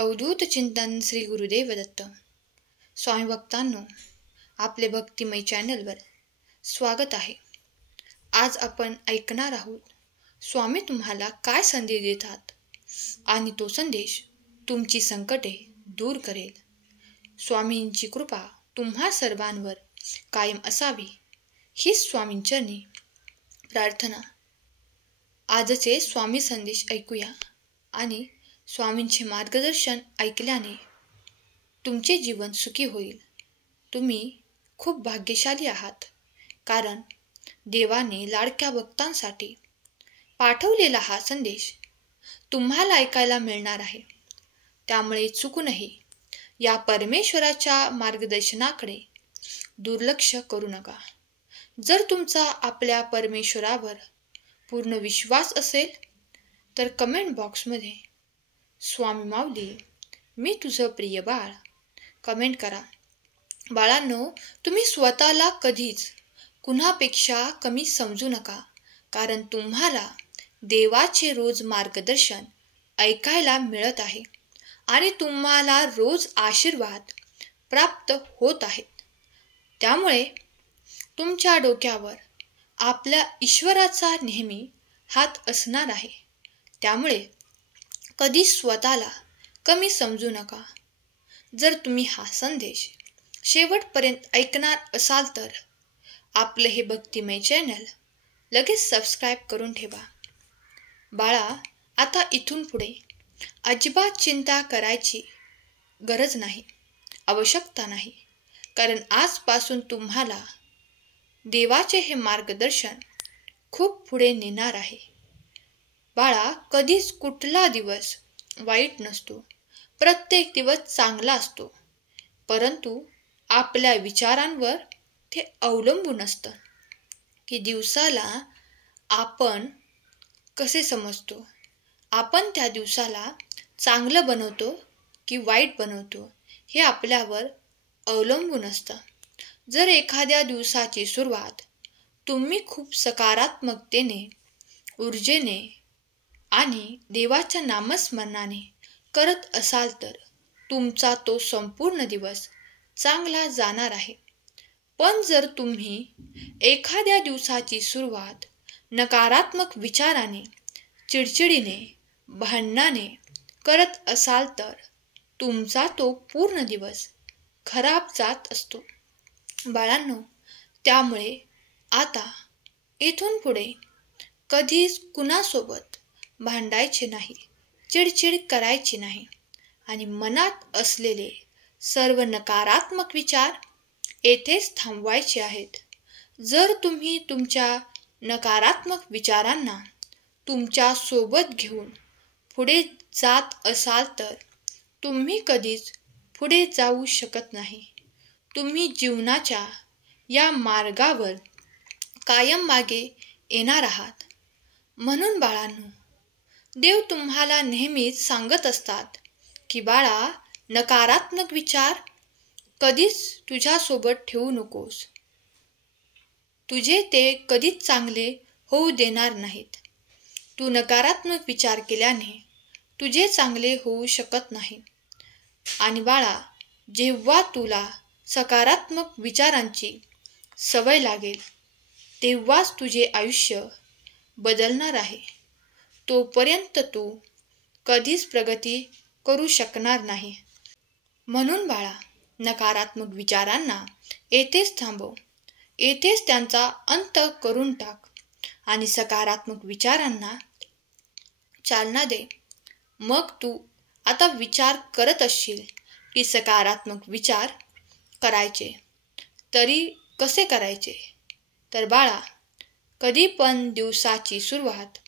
अवधूत चिंतन श्री गुरुदेव दत्त. स्वामी भक्तांनो, आपले भक्तिमय चॅनलवर स्वागत आहे. आज आपण ऐकणार आहोत स्वामी तुम्हाला काय संदेश देतात आणि तो संदेश तुमची संकटे दूर करेल. स्वामींची कृपा तुम्हा सर्वांवर कायम असावी ही स्वामींचरणी प्रार्थना. आजचे स्वामी संदेश ऐकूया आणि स्वामींचे मार्गदर्शन ऐकल्याने तुमचे जीवन सुखी होईल. तुम्ही खूप भाग्यशाली आहात, कारण देवाने लाडक्या भक्तांसाठी पाठवलेला हा संदेश तुम्हाला ऐकायला मिळणार आहे. त्यामुळे चुकूनही या परमेश्वराच्या मार्गदर्शनाकडे दुर्लक्ष करू नका. जर तुमचा आपल्या परमेश्वरावर पूर्ण विश्वास असेल तर कमेंट बॉक्समध्ये स्वामी माऊली मी तुझं प्रिय बाळ कमेंट करा. बाळांनो, तुम्ही स्वतःला कधीच कुणापेक्षा कमी समजू नका, कारण तुम्हाला देवाचे रोज मार्गदर्शन ऐकायला मिळत आहे आणि तुम्हाला रोज आशीर्वाद प्राप्त होत आहेत. त्यामुळे तुमच्या डोक्यावर आपल्या ईश्वराचा नेहमी हात असणार आहे. त्यामुळे कधी स्वतःला कमी समजू नका. जर तुम्ही हा संदेश शेवटपर्यंत ऐकणार असाल तर आपले हे भक्तिमय चॅनल लगेच सबस्क्राईब करून ठेवा. बाळा, आता इथून पुढे अजिबात चिंता करायची गरज नाही, आवश्यकता नाही, कारण आजपासून तुम्हाला देवाचे हे मार्गदर्शन खूप पुढे नेणार आहे. बाळा, कधीच कुठला दिवस वाईट नसतो, प्रत्येक दिवस चांगला असतो, परंतु आपल्या विचारांवर ते अवलंबून असतं की दिवसाला आपण कसे समजतो. आपण त्या दिवसाला चांगलं बनवतो की वाईट बनवतो हे आपल्यावर अवलंबून असतं. जर एखाद्या दिवसाची सुरुवात तुम्ही खूप सकारात्मकतेने, ऊर्जेने आणि देवाच्या नामस्मरणाने करत असाल तर तुमचा तो संपूर्ण दिवस चांगला जाणार आहे. पण जर तुम्ही एखाद्या दिवसाची सुरुवात नकारात्मक विचाराने, चिडचिडीने, भांडणाने करत असाल तर तुमचा तो पूर्ण दिवस खराब जात असतो. बाळांनो, त्यामुळे आता इथून पुढे कधीच कुणासोबत भांडायचे नाही, चिडचिड करायची नाही आणि मनात असलेले सर्व नकारात्मक विचार येथेच थांबवायचे आहेत. जर तुम्ही तुमच्या नकारात्मक विचारांना तुमच्या सोबत घेऊन पुढे जात असाल तर तुम्ही कधीच पुढे जाऊ शकत नाही. तुम्ही जीवनाच्या या मार्गावर कायम मागे येणार आहात. म्हणून बाळांनो, देव तुम्हाला नेहमीच सांगत असतात की बाळा, नकारात्मक विचार कधीच तुझ्यासोबत ठेवू नकोस. तुझे ते कधीच चांगले होऊ देणार नाहीत. तू नकारात्मक विचार केल्याने तुझे चांगले होऊ शकत नाही. आणि बाळा, जेव्हा तुला सकारात्मक विचारांची सवय लागेल तेव्हाच तुझे आयुष्य बदलणार आहे. तोपर्यंत तू कधीच प्रगती करू शकणार नाही. म्हणून बाळा, नकारात्मक विचारांना येथेच थांबव, येथेच त्यांचा अंत करून टाक आणि सकारात्मक विचारांना चालना दे. मग तू आता विचार करत असशील की सकारात्मक विचार करायचे तरी कसे करायचे. तर बाळा, कधी पण दिवसाची सुरुवात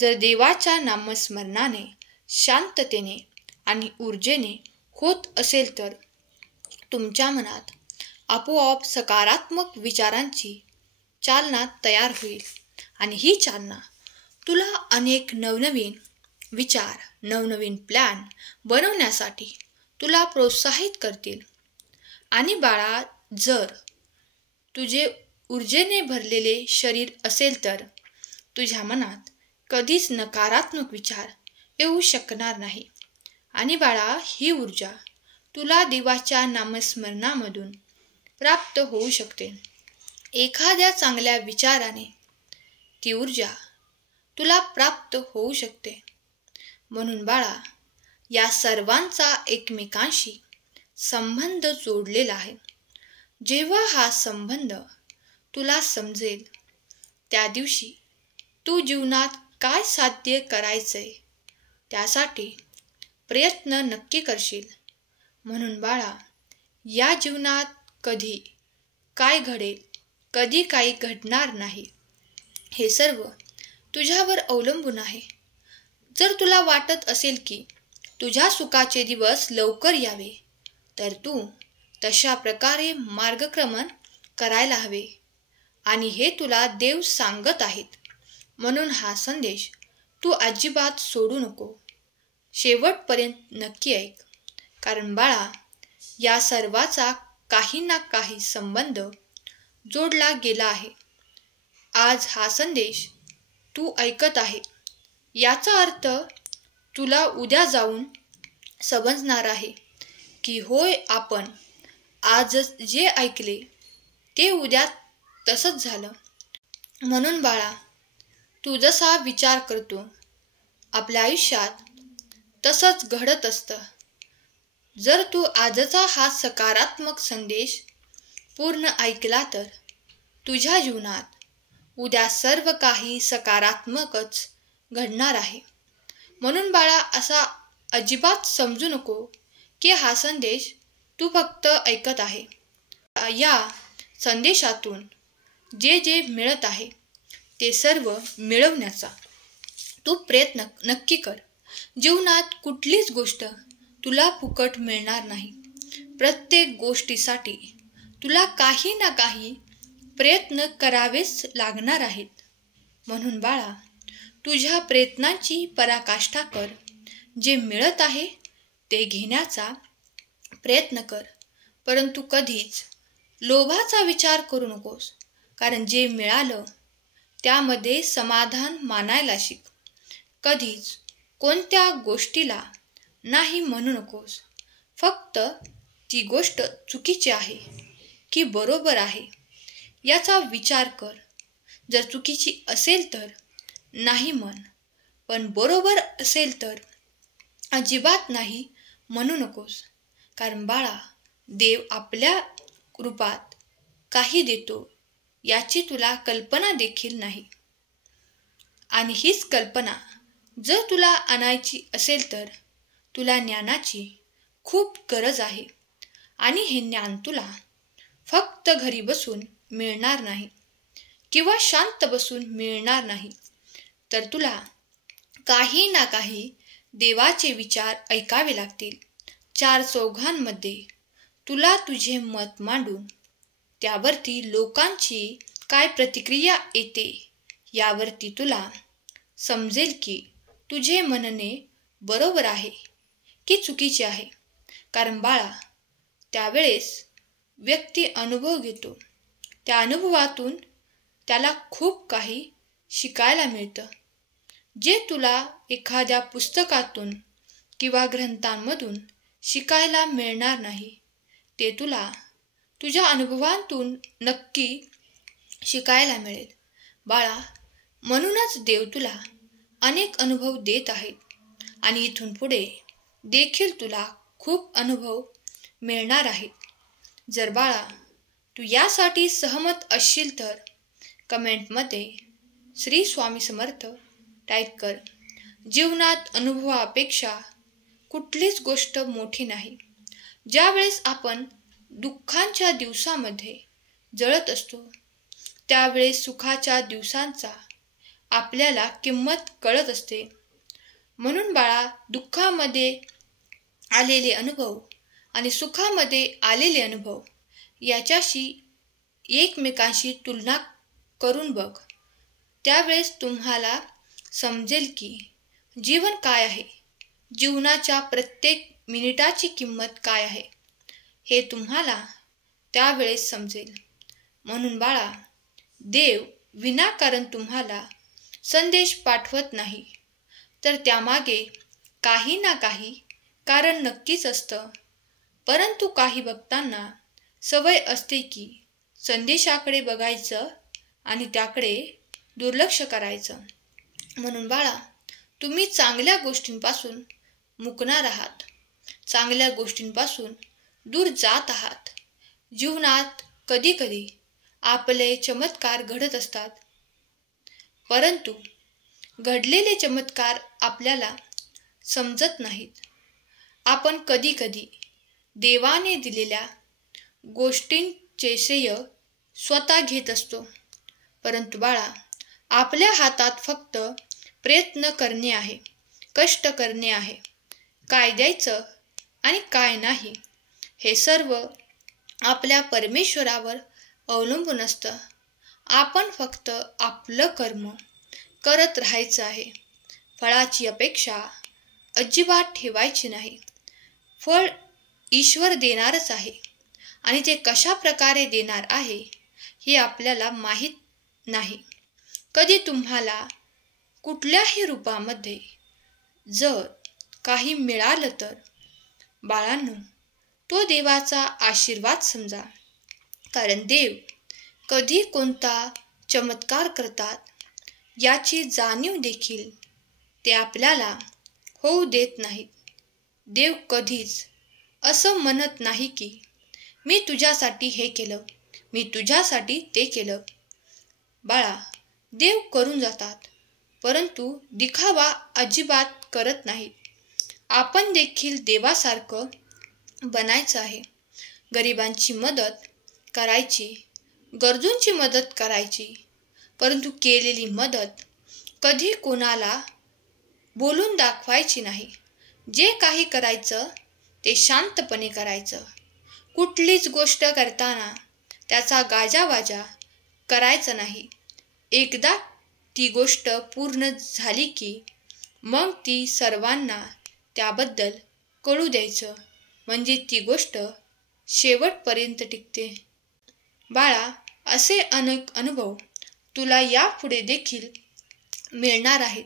जर देवाच्या नामस्मरणाने, शांततेने आणि ऊर्जेने होत असेल तर तुमच्या मनात आपोआप सकारात्मक विचारांची चालना तयार होईल आणि ही चालना तुला अनेक नवनवीन विचार, नवनवीन प्लॅन बनवण्यासाठी तुला प्रोत्साहित करतील. आणि बाळा, जर तुझे ऊर्जेने भरलेले शरीर असेल तर तुझ्या मनात कधीच नकारात्मक विचार येऊ शकणार नाही आणि बाळा, ही ऊर्जा तुला देवाच्या नामस्मरणामधून प्राप्त होऊ शकते. एखाद्या चांगल्या विचाराने ती ऊर्जा तुला प्राप्त होऊ शकते. म्हणून बाळा, या सर्वांचा एकमेकांशी संबंध जोडलेला आहे. जेव्हा हा संबंध तुला समजेल, त्या दिवशी तू जीवनात काय साध्य करायचंय त्यासाठी प्रयत्न नक्की करशील. म्हणून बाळा, या जीवनात कधी काय घडेल, कधी काही घडणार नाही, हे सर्व तुझ्यावर अवलंबून आहे. जर तुला वाटत असेल की तुझ्या सुखाचे दिवस लवकर यावे, तर तू तशा प्रकारे मार्गक्रमण करायला हवे. आणि हे तुला देव सांगत आहेत. म्हणून हा संदेश तू अजिबात सोडू नको. शेवटपर्यंत नक्की ऐक. कारण बाळा, या सर्वाचा काही ना काही संबंध जोडला गेला आहे. आज हा संदेश तू ऐकत आहे, याचा अर्थ तुला उद्या जाऊन समजणार आहे की होय, आपण आज जे ऐकले ते उद्या तसंच झालं. म्हणून बाळा, तू जसा विचार करतो आपल्या आयुष्यात तसंच घडत असतं. जर तू आजचा हा सकारात्मक संदेश पूर्ण ऐकला तर तुझ्या जीवनात उद्या सर्व काही सकारात्मकच घडणार आहे. म्हणून बाळा, असा अजिबात समजू नको की हा संदेश तू फक्त ऐकत आहे. या संदेशातून जे जे मिळत आहे ते सर्व मिळवण्याचा तू प्रयत्न नक्की कर. जीवनात कुठलीच गोष्ट तुला फुकट मिळणार नाही. प्रत्येक गोष्टीसाठी तुला काही ना काही प्रयत्न करावेच लागणार आहेत. म्हणून बाळा, तुझ्या प्रयत्नांची पराकाष्ठा कर. जे मिळत आहे ते घेण्याचा प्रयत्न कर, परंतु कधीच लोभाचा विचार करू नकोस. कारण जे मिळालं त्यामध्ये समाधान मानायला शिक. कधीच कोणत्या गोष्टीला नाही म्हणू नकोस. फक्त ती गोष्ट चुकीची आहे की बरोबर आहे याचा विचार कर. जर चुकीची असेल तर नाही म्हण, पण बरोबर असेल तर अजिबात नाही म्हणू नकोस. कारण बाळा, देव आपल्या रूपात काही देतो याची तुला कल्पना देखील नाही. आणि हीच कल्पना जर तुला आणायची असेल तर तुला ज्ञानाची खूप गरज आहे. आणि हे ज्ञान तुला फक्त घरी बसून मिळणार नाही किंवा शांत बसून मिळणार नाही, तर तुला काही ना काही देवाचे विचार ऐकावे लागतील. चार चौघांमध्ये तुला तुझे मत मांडून त्यावरती लोकांची काय प्रतिक्रिया येते यावरती तुला समजेल की तुझे म्हणणे बरोबर आहे की चुकीचे आहे. कारण बाळा, त्यावेळेस व्यक्ती अनुभव घेतो. त्या अनुभवातून त्याला खूप काही शिकायला मिळतं, जे तुला एखाद्या पुस्तकातून किंवा ग्रंथांमधून शिकायला मिळणार नाही. ते तुला तुझ्या अनुभवांतून नक्की शिकायला मिळेल. बाळा, म्हणूनच देव तुला अनेक अनुभव देत आहेत आणि इथून पुढे देखील तुला खूप अनुभव मिळणार आहेत. जर बाळा तू यासाठी सहमत असशील तर कमेंटमध्ये श्री स्वामी समर्थ टाईप कर. जीवनात अनुभवापेक्षा कुठलीच गोष्ट मोठी नाही. ज्यावेळेस आपण दुःखांच्या दिवसामध्ये जळत असतो त्यावेळेस सुखाच्या दिवसांचा आपल्याला किंमत कळत असते. म्हणून बाळा, दुःखामध्ये आलेले अनुभव आणि सुखामध्ये आलेले अनुभव याच्याशी एकमेकांशी तुलना करून बघ. त्यावेळेस तुम्हाला समजेल की जीवन काय आहे, जीवनाच्या प्रत्येक मिनिटाची किंमत काय आहे हे तुम्हाला त्यावेळेस समजेल. म्हणून बाळा, देव विनाकारण तुम्हाला संदेश पाठवत नाही, तर त्यामागे काही ना काही कारण नक्कीच असतं, परंतु काही भक्तांना सवय असते की संदेशाकडे बघायचं आणि त्याकडे दुर्लक्ष करायचं. म्हणून बाळा, तुम्ही चांगल्या गोष्टींपासून मुकणार आहात, चांगल्या गोष्टींपासून दूर जात आहात. जीवनात कधीकधी आपले चमत्कार घडत असतात, परंतु घडलेले चमत्कार आपल्याला समजत नाहीत. आपण कधीकधी देवाने दिलेल्या गोष्टींचे श्रेय स्वतः घेत असतो, परंतु बाळा, आपल्या हातात फक्त प्रयत्न करणे आहे, कष्ट करणे आहे. काय द्यायचं आणि काय नाही हे सर्व आपल्या परमेश्वरावर अवलंबून असतं. आपण फक्त आपलं कर्म करत राहायचं आहे. फळाची अपेक्षा अजिबात ठेवायची नाही. फळ ईश्वर देणारच आहे आणि ते कशा प्रकारे देणार आहे हे आपल्याला माहीत नाही. कधी तुम्हाला कुठल्याही रूपामध्ये जर काही मिळालं तर बाळांनो, तो देवाचा आशीर्वाद समजा. कारण देव कधी कोणता चमत्कार करतात याची जाणीव देखील ते आपल्याला होऊ देत नाहीत. देव कधीच असं म्हणत नाही की मी तुझ्यासाठी हे केलं, मी तुझ्यासाठी ते केलं. बाळा, देव करून जातात, परंतु दिखावा अजिबात करत नाहीत. आपण देखील देवासारखं बनायचं आहे. गरिबांची मदत करायची, गरजूंची मदत करायची, परंतु केलेली मदत कधी कोणाला बोलून दाखवायची नाही. जे काही करायचं ते शांतपणे करायचं. कुठलीच गोष्ट करताना त्याचा गाजावाजा करायचा नाही. एकदा ती गोष्ट पूर्ण झाली की मग ती सर्वांना त्याबद्दल कळू द्यायचं, म्हणजे ती गोष्ट शेवटपर्यंत टिकते. बाळा, असे अनेक अनुभव तुला यापुढे देखील मिळणार आहेत.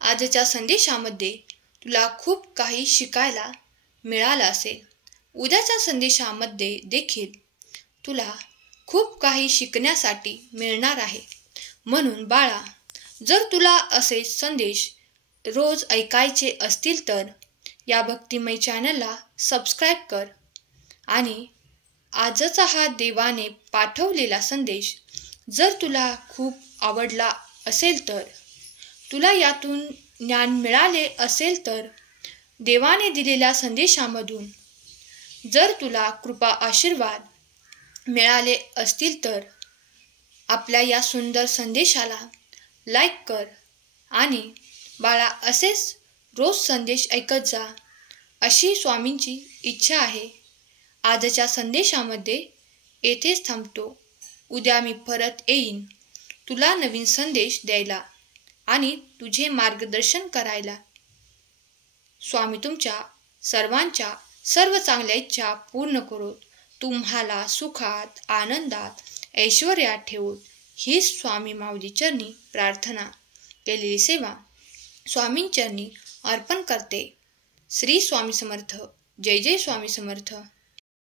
आजच्या संदेशामध्ये तुला खूप काही शिकायला मिळालं असेल. उद्याच्या संदेशामध्ये देखील तुला खूप काही शिकण्यासाठी मिळणार आहे. म्हणून बाळा, जर तुला असे संदेश रोज ऐकायचे असतील तर या भक्तिमय चॅनलला सबस्क्राईब कर आणि आजचा हा देवाने पाठवलेला संदेश जर तुला खूप आवडला असेल तर, तुला यातून ज्ञान मिळाले असेल तर, देवाने दिलेल्या संदेशामधून जर तुला कृपा आशीर्वाद मिळाले असतील तर आपल्या या सुंदर संदेशाला लाईक कर आणि बाळा, असेच रोज संदेश ऐकत जा, अशी स्वामींची इच्छा आहे. आजच्या संदेशामध्ये येथेच थांबतो. उद्या मी परत येईन तुला नवीन संदेश द्यायला आणि तुझे मार्गदर्शन करायला. स्वामी तुमच्या सर्वांच्या सर्व चांगल्या इच्छा पूर्ण करोत, तुम्हाला सुखात, आनंदात, ऐश्वर्यात ठेवोत, ही स्वामी माऊली चरणी प्रार्थना. केलेली सेवा स्वामींचरणी अर्पण करते. श्री स्वामी समर्थ. जय जय स्वामी समर्थ.